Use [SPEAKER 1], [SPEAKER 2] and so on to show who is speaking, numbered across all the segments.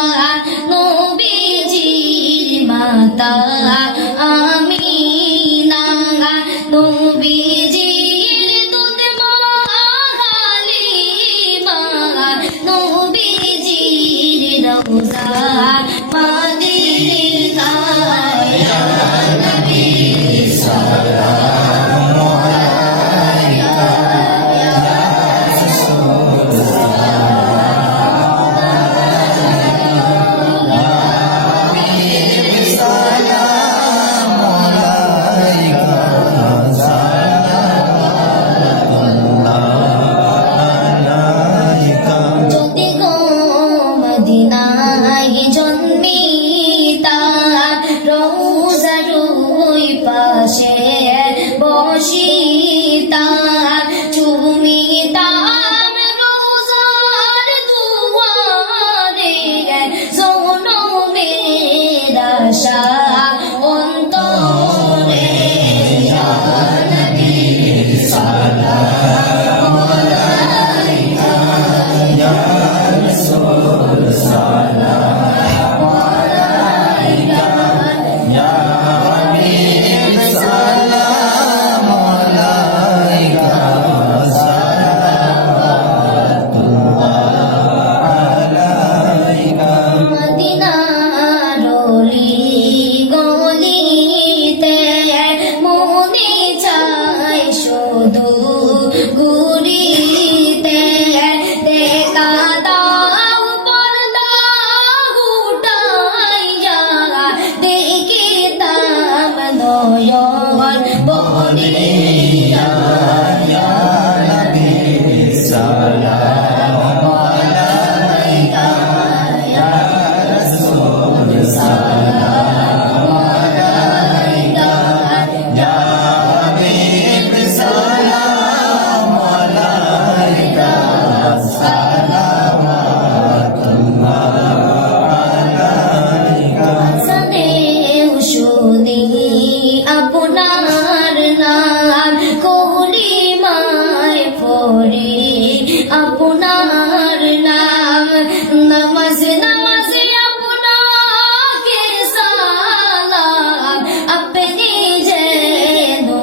[SPEAKER 1] I. বসিতা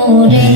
[SPEAKER 1] Nure